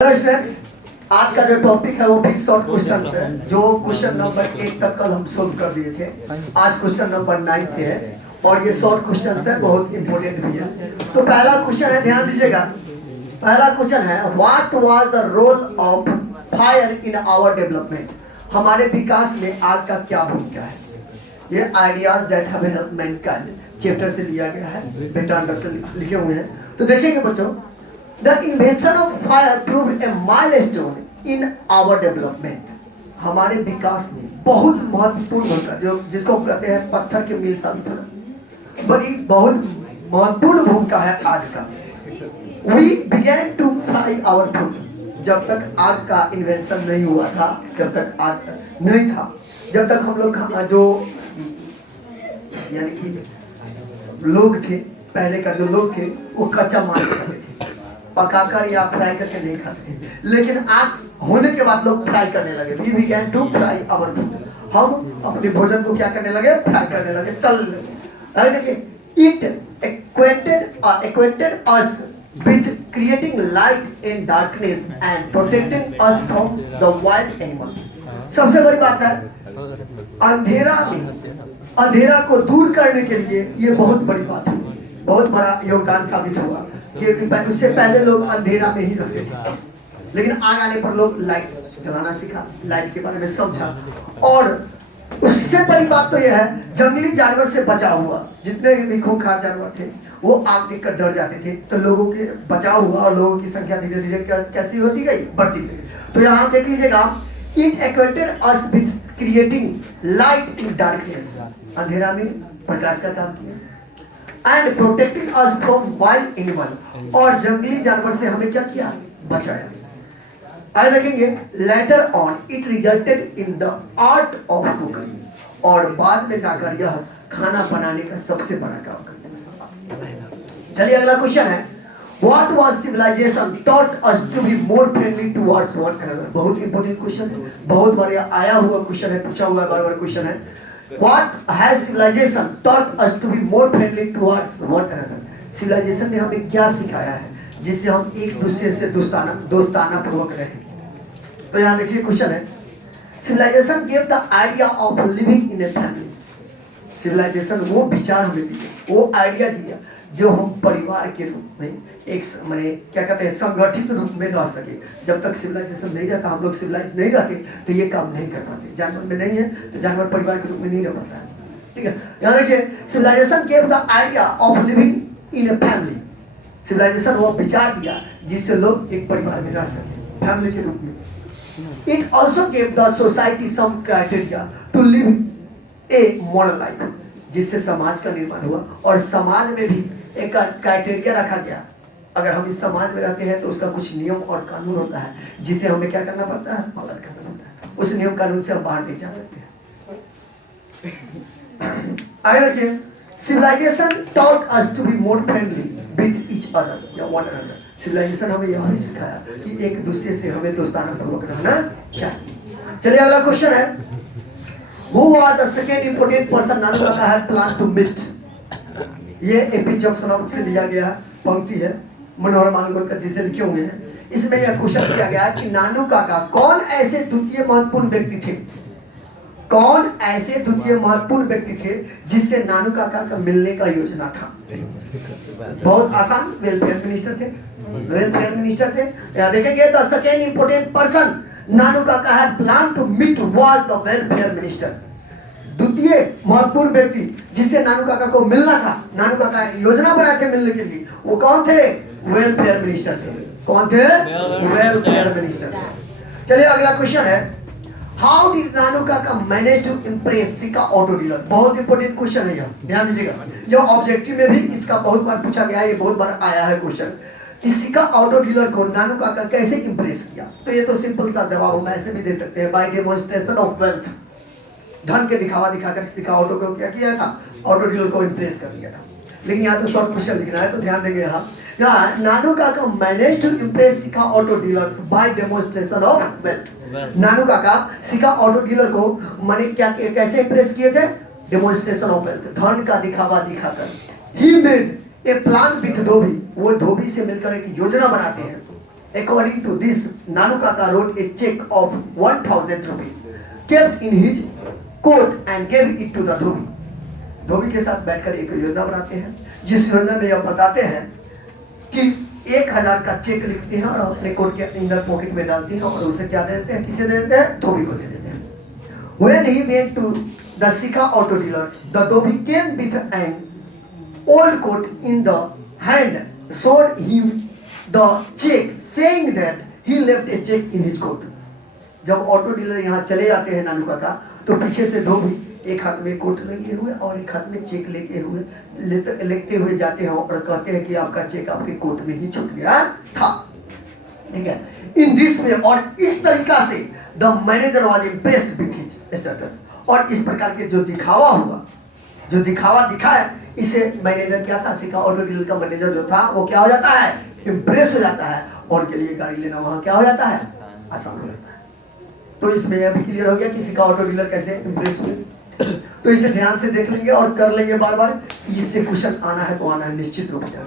Students, आज का जो टॉपिक है वो भी शॉर्ट क्वेश्चन है। जो क्वेश्चन नंबर 8 तक कल हम सोल्व कर दिए थे, आज क्वेश्चन नंबर 9 से है और ये शॉर्ट क्वेश्चन है, बहुत इंपॉर्टेंट भी है। तो पहला क्वेश्चन है, ध्यान दीजिएगा। पहला क्वेश्चन है, what was the role of fire in our development? हमारे विकास में आग का क्या भूमिका है? ये ideas that have helped mankind chapter से लिया गया है, बेटा अंडरस्टैंड लिखे हुए हैं। तो देखिएगा बच्चों, The invention of fire proved a milestone in our development. हमारे विकास में बहुत महत्वपूर्ण होता है, जो जिसको कहते हैं पत्थर के मील साबित होना, बड़ी बहुत महत्वपूर्ण भूमिका है आग का। We began to fry our food. जब तक आग का इन्वेंशन नहीं हुआ था, जब तक आग नहीं था, जब तक हम लोग जो यानी कि लोग थे, पहले का जो लोग थे वो कच्चा माल खाते थे, पकाकर या फ्राई करके नहीं खाते। लेकिन आग होने के बाद लोग फ्राई करने लगे। We began to fry our food. हम अपने भोजन को क्या करने लगे? फ्राई करने लगे, तल लगे। देखिए, it acquainted us with creating light in darkness and protecting us from the wild animals. सबसे बड़ी बात है, अंधेरा को दूर करने के लिए ये बहुत बड़ी बात है, बहुत बड़ा योगदान साबित हुआ। कि उससे पहले लोग अंधेरा में ही रहते थे, लेकिन आग आने पर लोग लाइट जलाना सीखा, लाइट के बारे में समझा। और उससे बड़ी बात तो यह है, जंगली जानवर से बचाव हुआ। जितने भी खूंखार जानवर थे वो आग देखकर डर जाते थे, तो लोगों के बचाव हुआ और लोगों की संख्या धीरे धीरे कैसी होती गई? बढ़ती गई। तो यहाँ देख लीजिएगा, it acquainted us with creating light in darkness, अंधेरा में प्रकाश का काम किया, and protecting us from wild animal, और जंगली जानवर से हमें क्या किया? बचाया। आगे देखेंगे, later on it resulted in the art of cooking, और बाद में जाकर यह खाना बनाने का सबसे बड़ा काम करता। चलिए अगला क्वेश्चन है, what was civilization taught us to be more friendly towards one another? बहुत इंपॉर्टेंट क्वेश्चन है, बहुत बार आया हुआ क्वेश्चन है, पूछा हुआ बार-बार क्वेश्चन है। What has civilization taught us to be more friendly towards one another? Civilization ने हमें क्या सिखाया है जिससे हम एक दूसरे से दोस्ताना पूर्वक रहे? तो यहाँ देखिए क्वेश्चन है, civilization gave the idea of living in a family. Civilization वो विचार हमें दिए, वो आइडिया दिया जो हम परिवार के रूप में एक माने क्या कहते हैं, संगठित रूप में रह सके। जब तक सिविलाइजेशन नहीं रहता, हम लोग सिविलाइज नहीं रहते, तो ये काम नहीं कर पाते। जानवर में नहीं है तो जानवर परिवार के रूप में नहीं रह पाता है, ठीक है। यहाँ देखिए, civilization gave the idea of living in a family. Civilization वो विचार दिया जिससे लोग एक परिवार में रह सके, फैमिली के रूप में। It also gave the society some criteria to live a model life, जिससे समाज का निर्माण हुआ, और समाज में भी एक क्राइटेरिया रखा गया। अगर हम इस समाज में रहते हैं तो उसका कुछ नियम और कानून होता है जिसे हमें क्या करना पड़ता है? पालन करना पड़ता है। उस नियम कानून से हम बाहर नहीं जा सकते हैं। आगे देखिए, civilization taught us to be more friendly with each other या वन अनदर। सिविलाइजेशन हमें यह भी सिखाया कि एक दूसरे से हमें दोस्ताना पूर्वक रहना चाहिए। चलिए अगला क्वेश्चन है, Who was the second important person नानू काका had planned to meet? ये एपी जॉनसन से लिया गया पंक्ति है, मनोहर मालगोलकर जिसे लिखे हुए हैं। इसमें यह क्वेश्चन किया गया कि नानू काका कौन ऐसे द्वितीय महत्वपूर्ण व्यक्ति थे, कौन ऐसे द्वितीय महत्वपूर्ण व्यक्ति थे जिससे नानू काका का मिलने का योजना था? बहुत आसान, वेलफेयर मिनिस्टर थे, वेलफेयर मिनिस्टर थे। यहाँ देखेंगे, द सेकेंड इंपोर्टेंट पर्सन नानू काका had planned to meet was the welfare minister. द्वितीय महत्वपूर्ण व्यक्ति जिससे नानू काका को मिलना था, नानू काका योजना बनाए थे मिलने के लिए, वो कौन थे? वेलफेयर मिनिस्टर थे। कौन थे? Welfare minister. चलिए अगला क्वेश्चन है, how did Nanu Kaka manage to impress सिका ऑटो डीलर? बहुत इंपॉर्टेंट क्वेश्चन है यह, ध्यान दीजिएगा। यह ऑब्जेक्टिव में भी इसका बहुत बार पूछा गया है, ये बहुत बार आया है क्वेश्चन। सिका ऑटो डीलर को नानू काका कैसे इंप्रेस किया? तो ये तो सिंपल सा जवाब हम ऐसे भी दे सकते हैं, बाय डेमोन्स्ट्रेशन ऑफ वेल्थ। धन के दिखावा दिखाकर सिका ऑटो को क्या किया था? ऑटो डीलर को इंप्रेस कर दिया था। लेकिन यहाँ तो शॉर्ट क्वेश्चन लिखना है, तो ध्यान देंगे। यहाँ Nanu Kaka manage to impress Sikka auto dealers by demonstration of wealth. Nanu Kaka Sikka auto dealer को माने क्या कैसे इंप्रेस किए थे? डेमोन्स्ट्रेशन ऑफ वेल्थ, धन का दिखावा दिखाकर। He made a plan with dhobi, वो धोबी से मिलकर एक योजना बनाते हैं। According to this, Nanu Kaka wrote a check of 1,000 rupees, kept in his coat and gave it to the धोबी। धोबी के साथ बैठकर एक योजना बनाते हैं, जिस योजना में यह बताते हैं कि 1,000 का चेक लिखते हैं और अपने कोट के अंदर पॉकेट में डालते हैं और उसे क्या दे देते हैं, किसे दे देते हैं, धोबी को दे देते हैं। When he went to the Sikha auto dealers, the Dhobi came with an old coat in the hand, showed him the check, saying that he left a check in his coat। जब auto dealer यहाँ चले जाते हैं नानू काका, तो पीछे से धोबी एक हाथ में कोट लिए हुए और एक हाथ में चेक लेते हुए जाते हैं और कहते हैं कि आपका चेक आपके कोट में ही छूट गया था। ठीक है, इन दिस वे, और इस तरीका से the manager was impressed with his status. और इस प्रकार के जो दिखावा हुआ, जो दिखावा दिखाया, इसे मैनेजर क्या था, सिक्का ऑटो डीलर का मैनेजर जो था वो क्या हो जाता है, इम्प्रेस हो जाता है और के लिए गाड़ी लेना वहां क्या हो जाता है, आसान हो जाता है। तो इसमें यह भी क्लियर हो गया कि सिक्का ऑटो डीलर कैसे इम्प्रेस हुए। तो इसे ध्यान से देख लेंगे और कर लेंगे बार बार। इससे क्वेश्चन आना है तो आना है निश्चित रूप से।